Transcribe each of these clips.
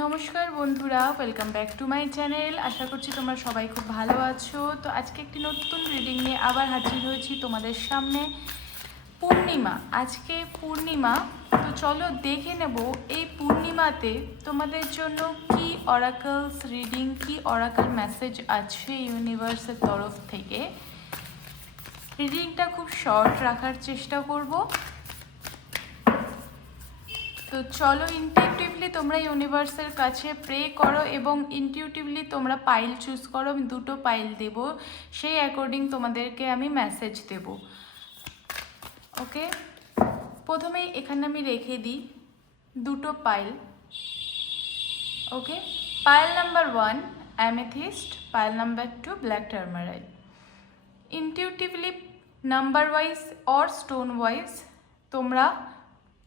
নমস্কার বন্ধুরা, welcome back to my channel. আশা করছি তোমরা সবাই খুব ভালো আছো। তো আজকে একটি নতুন রিডিং নিয়ে আবার হাজির হয়েছি তোমাদের সামনে। পূর্ণিমা, আজকে পূর্ণিমা। তো চলো দেখে নেব এই পূর্ণিমাতে তোমাদের জন্য কি অরাকলস রিডিং, কি অরাকল মেসেজ আছে ইউনিভার্সের তরফ থেকে। রিডিংটা খুব শর্ট রাখার চেষ্টা করব। তো চলো ইনটিউটিভলি তোমরা ইউনিভার্সের কাছে প্রে করো এবং ইনটিউটিভলি তোমরা পাইল চুজ করো। আমি দুটো পাইল দেব, সেই অ্যাকর্ডিং তোমাদেরকে আমি মেসেজ দেব। ওকে, প্রথমেই এখানে আমি রেখে দিই দুটো pile. Okay, pile number 1 amethyst, pile number 2 black tourmaline. Intuitively number wise or stone wise তোমরা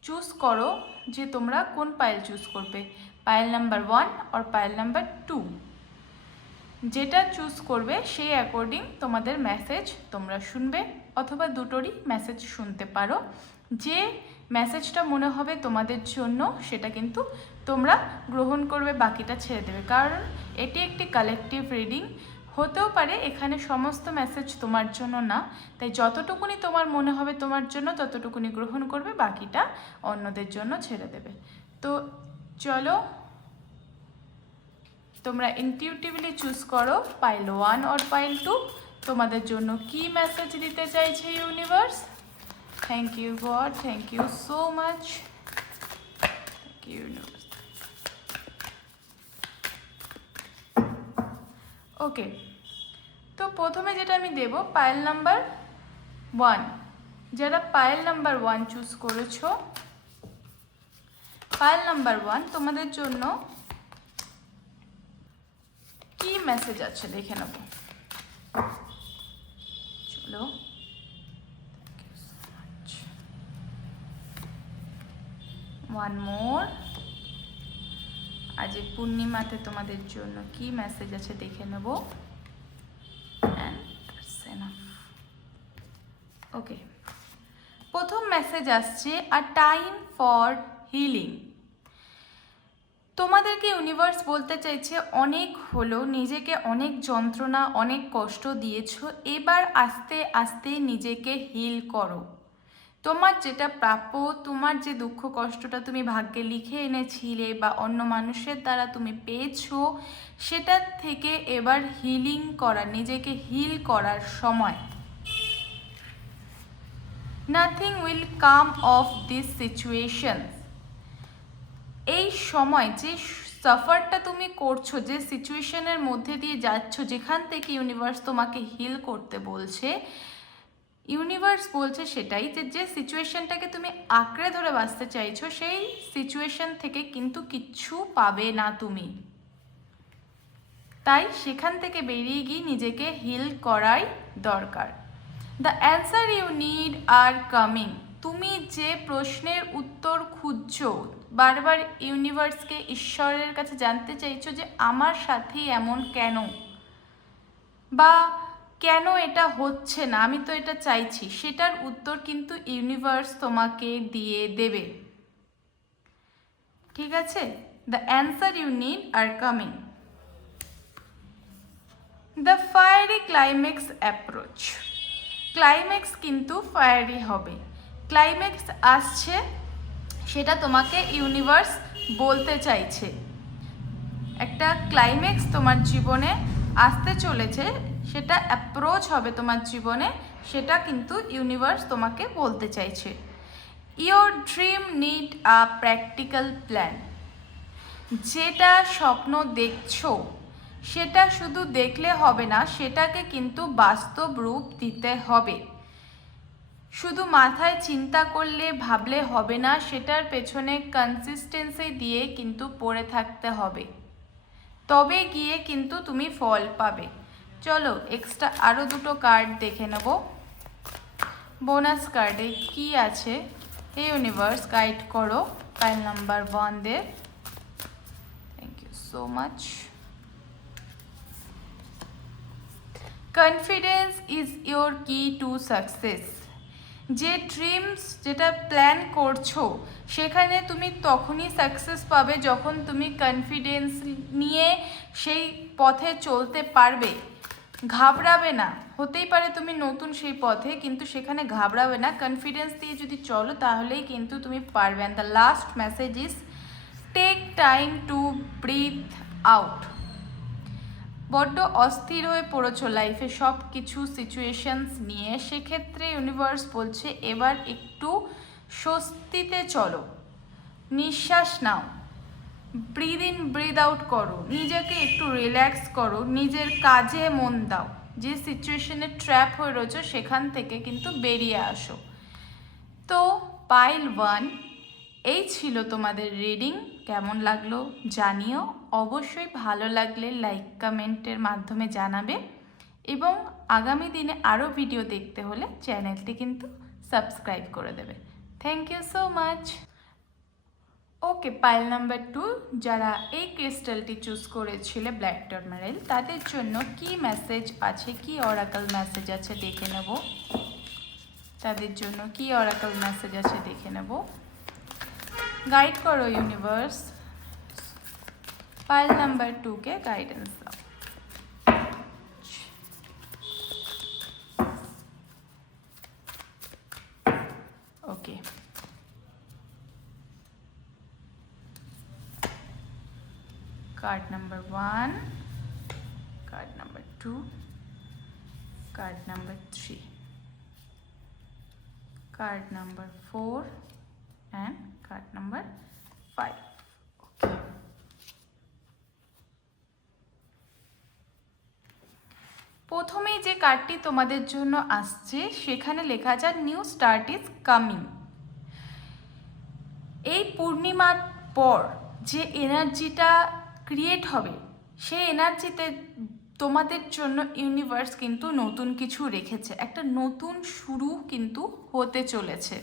চুজ করো যে তোমরা কোন পাইল চুজ করবে, পাইল নাম্বার 1 আর পাইল নাম্বার 2। যেটা চুজ করবে সেই অ্যাকর্ডিং তোমাদের মেসেজ তোমরা শুনবে, অথবা দুটোরই মেসেজ শুনতে পারো। যে মেসেজটা মনে হবে তোমাদের জন্য সেটা কিন্তু তোমরা গ্রহণ করবে, বাকিটা ছেড়ে দেবে। কারণ এটি একটি কালেকটিভ রিডিং, হতেও পারে এখানে সমস্ত মেসেজ তোমার জন্য না। তাই যতটুকুনি তোমার মনে হবে তোমার জন্য ততটুকুনি গ্রহণ করবে, বাকিটা অন্যদের জন্য ছেড়ে দেবে। তো চলো তোমরা ইনটিউটিভলি চুজ করো পাইল 1 আর পাইল 2। তোমাদের জন্য কি মেসেজ দিতে চাইছে universe. Thank you God, thank you so much, thank you universe. Okay, তো প্রথমে যেটা আমি দেব পাইল নাম্বার 1। যারা পাইল নাম্বার 1 চুজ করেছো, পাইল নাম্বার 1 তোমাদের জন্য কি মেসেজ আছে দেখে নেব। চলো, ওয়ান মোর। আজ এই পূর্ণিমাতে তোমাদের জন্য কি মেসেজ আছে দেখে নেব। ওকে, প্রথম মেসেজ আসছে আ টাইম ফর হিলিং। তোমাদেরকে ইউনিভার্স বলতে চাইছে অনেক হলো, নিজেকে অনেক যন্ত্রণা অনেক কষ্ট দিয়েছো, এবার আস্তে আস্তে নিজেকে হিল করো। তোমার যেটা প্রাপ্য, তোমার যে দুঃখ কষ্টটা তুমি ভাগ্যে লিখে এনেছিলে বা অন্য মানুষের দ্বারা তুমি পেয়েছো, সেটার থেকে এবার হিলিং করা, নিজেকে হিল করার সময়। Nothing will come of this situation. এই সময় যে সাফারটা তুমি করছো, যে সিচুয়েশনের মধ্যে দিয়ে যাচ্ছ, যেখান থেকে ইউনিভার্স তোমাকে হিল করতে বলছে, ইউনিভার্স বলছে সেটাই যে সিচুয়েশনটাকে তুমি আঁকড়ে ধরে বাঁচতে চাইছো, সেই সিচুয়েশন থেকে কিন্তু কিচ্ছু পাবে না তুমি। তাই সেখান থেকে বেরিয়ে গিয়ে নিজেকে হিল করাই দরকার। The answer you need are coming. তুমি যে প্রশ্নের উত্তর খুঁজছো, বারবার ইউনিভার্সকে, ঈশ্বরের কাছে জানতে চাইছো যে আমার সাথেই এমন কেন, বা কেন এটা হচ্ছে না, আমি তো এটা চাইছি, সেটার উত্তর কিন্তু ইউনিভার্স তোমাকে দিয়ে দেবে। ঠিক আছে, the answer you need are coming. The fiery climax approach. Climax কিন্তু ফায়ারি হবে, ক্লাইম্যাক্স আসছে, সেটা তোমাকে ইউনিভার্স বলতে চাইছে। একটা ক্লাইম্যাক্স তোমার জীবনে আসতে চলেছে, সেটা অ্যাপ্রোচ হবে তোমার জীবনে, সেটা কিন্তু ইউনিভার্স তোমাকে বলতে চাইছে। Your dream need a practical plan. যেটা স্বপ্ন দেখছো সেটা শুধু দেখলে হবে না, সেটাকে কিন্তু বাস্তব রূপ দিতে হবে। শুধু মাথায় চিন্তা করলে ভাবলে হবে না, সেটার পেছনে কনসিস্টেন্সি দিয়ে কিন্তু পড়ে থাকতে হবে, তবে গিয়ে কিন্তু তুমি ফল পাবে। চলো এক্সট্রা আরও দুটো কার্ড দেখে নেব। বোনাস কার্ডে কি আছে, হে ইউনিভার্স গাইড করো পাইল নাম্বার 1 দের। Thank you so much. Confidence is your key to success. যে ড্রিমস যেটা প্ল্যান করছো সেখানে তুমি তখনই সাকসেস পাবে যখন তুমি কনফিডেন্স নিয়ে সেই পথে চলতে পারবে, ঘাবড়াবে না। হতেই পারে তুমি নতুন সেই পথে, কিন্তু সেখানে ঘাবড়াবে না, কনফিডেন্স দিয়ে যদি চলো তাহলেই কিন্তু তুমি পারবে। And the last message is take time to breathe out. বড্ড অস্থির হয়ে পড়েছো লাইফে সব কিছু সিচুয়েশনস নিয়ে, সেক্ষেত্রে ইউনিভার্স বলছে এবার একটু স্বস্তিতে চলো, নিঃশ্বাস নাও, ব্রিদ ইন ব্রিদ আউট করো, নিজেকে একটু রিল্যাক্স করো, নিজের কাজে মন দাও, যে সিচুয়েশনে ট্র্যাপ হয়ে রয়েছো সেখান থেকে কিন্তু বেরিয়ে আসো। তো পাইল 1 এই ছিল তোমাদের রিডিং। কেমন লাগলো জানিও, অবশ্যই ভালো লাগলে লাইক কমেন্টের মাধ্যমে জানাবে, এবং আগামী দিনে আরও ভিডিও দেখতে হলে চ্যানেলটি কিন্তু সাবস্ক্রাইব করে দেবে। Thank you so much. Okay, pile number 2 যারা এই ক্রিস্টালটি চুজ করেছিলে ব্ল্যাক টারমারিল, তাদের জন্য কি মেসেজ আছে, কি অরাকল মেসেজ আছে দেখে নেব। তাদের জন্য কি অরাকল মেসেজ আছে দেখে নেব। গাইড করো ইউনিভার্স, পাইল নাম্বার 2 কে গাইডেন্স দাও। ওকে, card number 1, card number 2, card number 3, card number 4 and card number 5. Okay. প্রথমেই যে কার্ডটি তোমাদের জন্য আসছে সেখানে লেখা আছে নিউ স্টার্ট ইজ কামিং। এই পূর্ণিমার পর যে এনার্জিটা ক্রিয়েট হবে সেই এনার্জিতে তোমাদের জন্য ইউনিভার্স কিন্তু নতুন কিছু রেখেছে, একটা নতুন শুরু কিন্তু হতে চলেছে।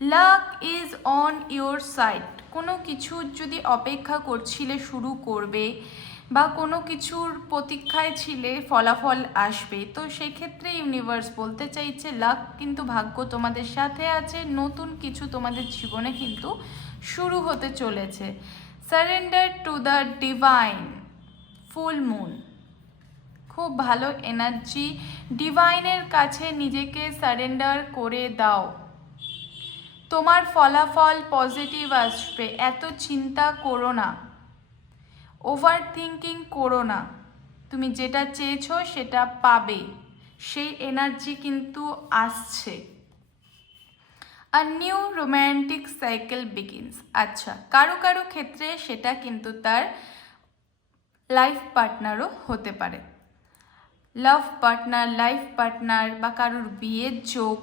Lakh is on your side. কোনো কিছুর যদি অপেক্ষা করছিলে শুরু করবে, বা কোনো কিছুর প্রতীক্ষায় ছিলে ফলাফল আসবে, তো সেক্ষেত্রে ইউনিভার্স বলতে চাইছে লাক কিন্তু ভাগ্য তোমাদের সাথে আছে, নতুন কিছু তোমাদের জীবনে কিন্তু শুরু হতে চলেছে। Surrender to the divine, full moon, খুব ভালো এনার্জি। ডিভাইনের কাছে নিজেকে সারেন্ডার করে দাও, তোমার ফলাফল পজিটিভ আসবে, এত চিন্তা করো না, ওভার থিঙ্কিং করো না, তুমি যেটা চেয়েছো সেটা পাবে, সেই এনার্জি কিন্তু আসছে। A new romantic cycle begins. আচ্ছা, কারো কারো ক্ষেত্রে সেটা কিন্তু তার লাইফ পার্টনারও হতে পারে, লাভ পার্টনার, লাইফ পার্টনার, বা কারোর বিয়ের যোগ,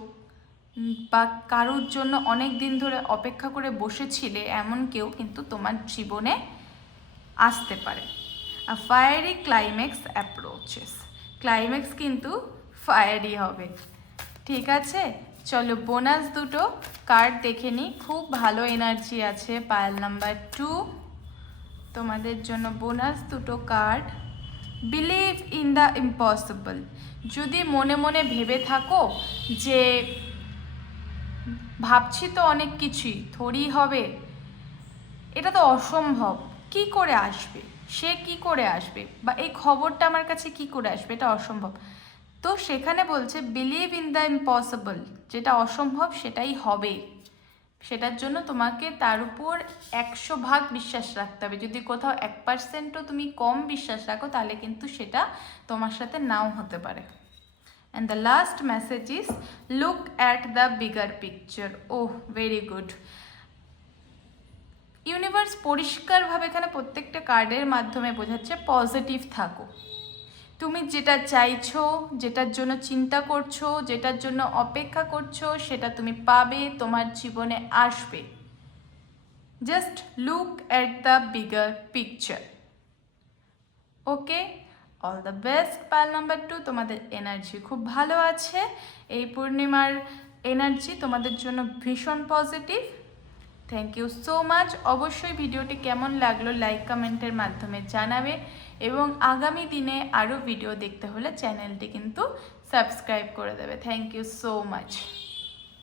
বা কারোর জন্য অনেক দিন ধরে অপেক্ষা করে বসেছিলে এমন কেউ কিন্তু তোমার জীবনে আসতে পারে। আর ফায়ারি ক্লাইম্যাক্স অ্যাপ্রোচেস, ক্লাইম্যাক্স কিন্তু ফায়ারি হবে। ঠিক আছে, চলো বোনাস দুটো কার্ড দেখে নিই। খুব ভালো এনার্জি আছে পাইল নাম্বার 2, তোমাদের জন্য বোনাস দুটো card. Believe in the impossible. যদি মনে মনে ভেবে থাকো যে ভাবছি তো অনেক কিছুই, থোড়ি হবে, এটা তো অসম্ভব, কি করে আসবে, সে কি করে আসবে, বা এই খবরটা আমার কাছে কি করে আসবে, এটা অসম্ভব। তো সেখানে বলছে বিলিভ ইন দ্য ইম্পসিবল, যেটা অসম্ভব সেটাই হবে, সেটার জন্য তোমাকে তার উপর 100% বিশ্বাস রাখতে হবে। যদি কোথাও 1%ও তুমি কম বিশ্বাস রাখো তাহলে কিন্তু সেটা তোমার সাথে নাও হতে পারে। And the last message is look at the bigger picture. Oh, very good. Universe পরিষ্কারভাবে এখানে প্রত্যেকটা কার্ডের মাধ্যমে বোঝাচ্ছে পজিটিভ থাকো, তুমি যেটা চাইছো, যেটার জন্য চিন্তা করছো, যেটার জন্য অপেক্ষা করছো, সেটা তুমি পাবে, তোমার জীবনে আসবে। Just look at the bigger picture. Okay, all the best pile number 2, তোমাদের এনার্জি খুব ভালো আছে, এই পূর্ণিমার এনার্জি তোমাদের জন্য ভীষণ positive. Thank you so much. অবশ্যই ভিডিওটি কেমন লাগলো লাইক কমেন্টের মাধ্যমে জানাবে, এবং আগামী দিনে আরও ভিডিও দেখতে হলে চ্যানেলটি কিন্তু সাবস্ক্রাইব করে দেবে। Thank you so much.